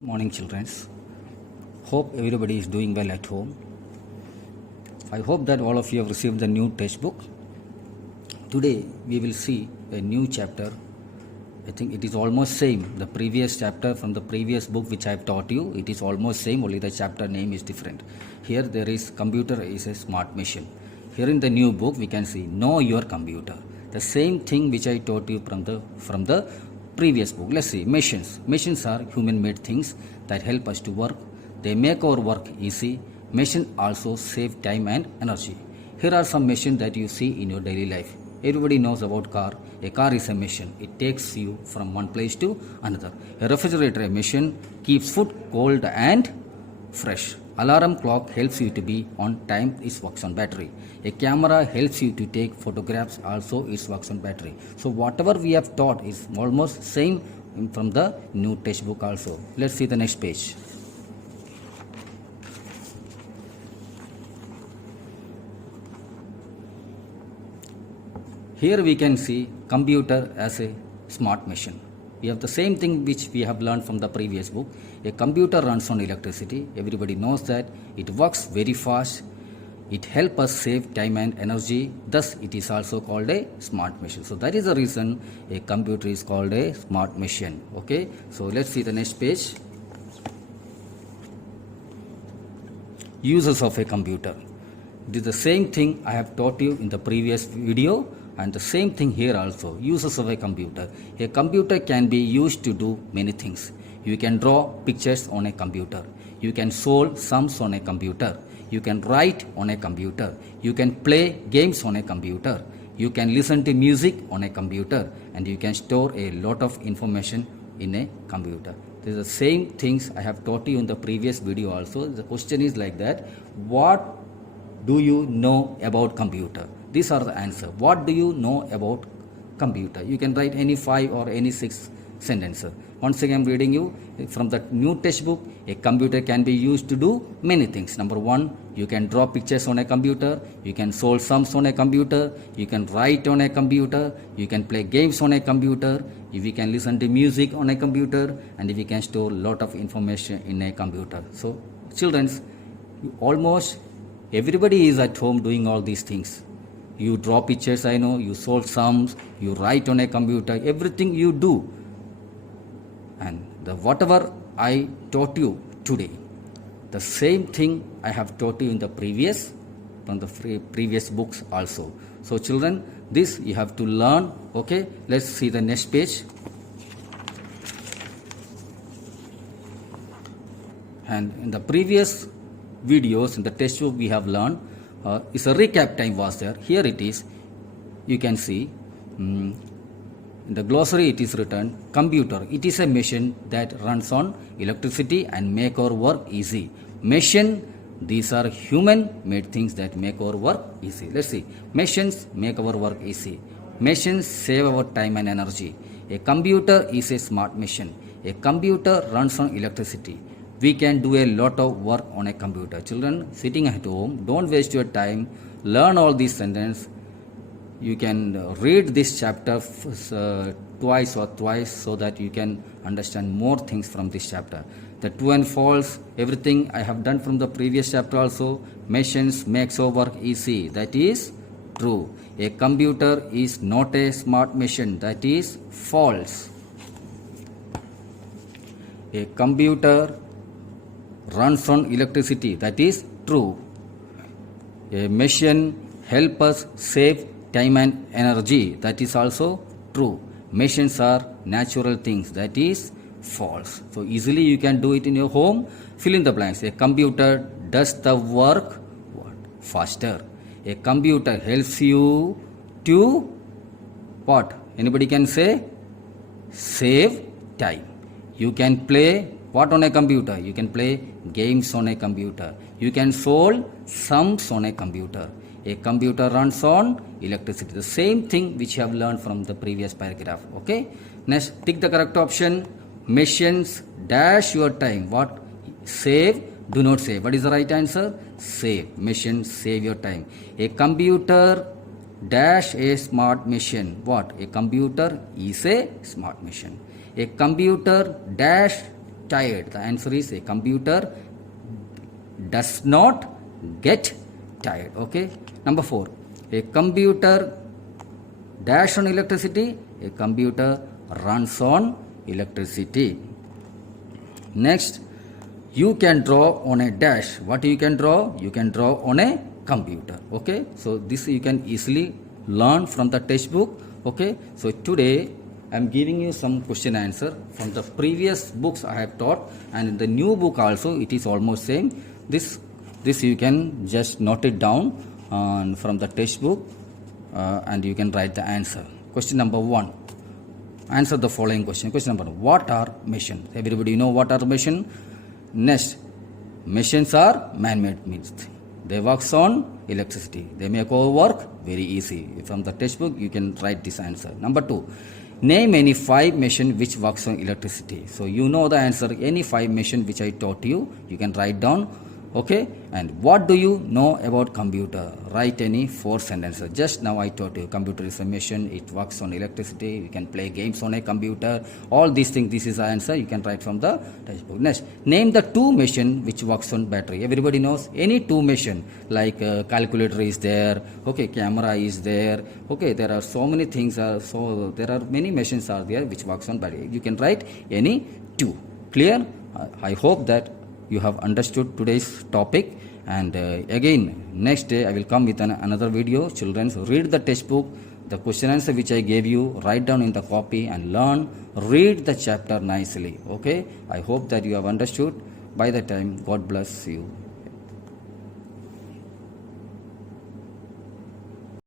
Morning, children. Hope everybody is doing well at home. I hope that all of you have received the new textbook. Today we will see a new chapter. I think it is almost same. The previous chapter from the previous book which I have taught you, it is almost same. Only the chapter name is different. Here there is computer is a smart machine. Here in the new book we can see know your computer. The same thing which I taught you from the previous book. Let's see machines. Machines are human-made things that help us to work. They make our work easy. Machines also save time and energy. Here are some machines that you see in your daily life. Everybody knows about car. A car is a machine. It takes you from one place to another. A refrigerator, a machine, keeps food cold and fresh. Alarm clock helps you to be on time. It works on battery. A camera helps you to take photographs. Also, it works on battery. So whatever we have taught is almost same from the new textbook also. Let's see the next page. Here we can see computer as a smart machine. We have the same thing which we have learned from the previous book. A computer runs on electricity. Everybody knows that it works very fast. It helps us save time and energy. Thus, it is also called a smart machine. So that is the reason a computer is called a smart machine. Okay. So let's see the next page. Uses of a computer. It is the same thing I have taught you in the previous video. And the same thing here also, uses of a computer. A computer can be used to do many things. You can draw pictures on a computer. You can solve sums on a computer. You can write on a computer. You can play games on a computer. You can listen to music on a computer. And you can store a lot of information in a computer. These are the same things I have taught you in the previous video also. The question is like that, what do you know about computer? These are the answer. What do you know about computer? You can write any 5 or any 6 sentences. Once again I am reading you from the new textbook. A computer can be used to do many things. Number 1, you can draw pictures on a computer. You can solve sums on a computer. You can write on a computer. You can play games on a computer. If you can listen to music on a computer. And if you can store a lot of information in a computer. So children, almost everybody is at home doing all these things. You draw pictures, I know, you solve sums, you write on a computer, everything you do. And whatever I taught you today, the same thing I have taught you in the previous books also. So children, this you have to learn. Okay, let's see the next page. And in the previous videos, in the textbook we have learned, is a recap time was there. Here it is. You can see in the glossary it is written computer. It is a machine that runs on electricity and make our work easy. Machine, these are human made things that make our work easy. Let's see. Machines make our work easy. Machines save our time and energy. A computer is a smart machine. A computer runs on electricity. We can do a lot of work on a computer. Children sitting at home, don't waste your time. Learn all these sentences. You can read this chapter twice or thrice so that you can understand more things from this chapter. The true and false, everything I have done from the previous chapter also. Machines makes our work easy. That is true. A computer is not a smart machine. That is false. A computer runs on electricity. That is true. A machine helps us save time and energy. That is also true. Machines are natural things. That is false. So easily you can do it in your home. Fill in the blanks. A computer does the work faster. A computer helps you to what? Anybody can say? Save time. You can play what on a computer? You can play games on a computer. You can solve sums on a computer. A computer runs on electricity. The same thing which you have learned from the previous paragraph. Okay. Next, tick the correct option. Machines dash your time. What? Save. Do not save. What is the right answer? Save. Machines save your time. A computer dash a smart machine. What? A computer is a smart machine. A computer dash tired? The answer is a computer does not get tired. Okay. Number 4. A computer dash on electricity. A computer runs on electricity. Next, you can draw on a dash. What you can draw? You can draw on a computer. Okay. So this you can easily learn from the textbook. Okay. So today I am giving you some question answer from the previous books I have taught, and in the new book also it is almost same. This you can just note it down from the textbook and you can write the answer. Question number 1. Answer the following question. Question number 1. What are machines? Everybody know what are machines? Next, machines are man-made means. They work on electricity. They make our work very easy. From the textbook you can write this answer. Number 2. Name any 5 machine which works on electricity. So you know the answer. Any 5 machine which I taught you, you can write down. Okay. And what do you know about computer? Write any 4 sentences. Just now I taught you computer is a machine. It works on electricity. You can play games on a computer. All these things. This is the answer. You can write from the textbook. Next, name the 2 machine which works on battery. Everybody knows any 2 machine like calculator is there. Okay, camera is there. Okay, there are so many things. So there are many machines are there which works on battery. You can write any 2. Clear? I hope that you have understood today's topic, and again next day I will come with another video. Children, read the textbook, the question answer which I gave you, write down in the copy and learn, read the chapter nicely. Okay, I hope that you have understood. By the time, God bless you.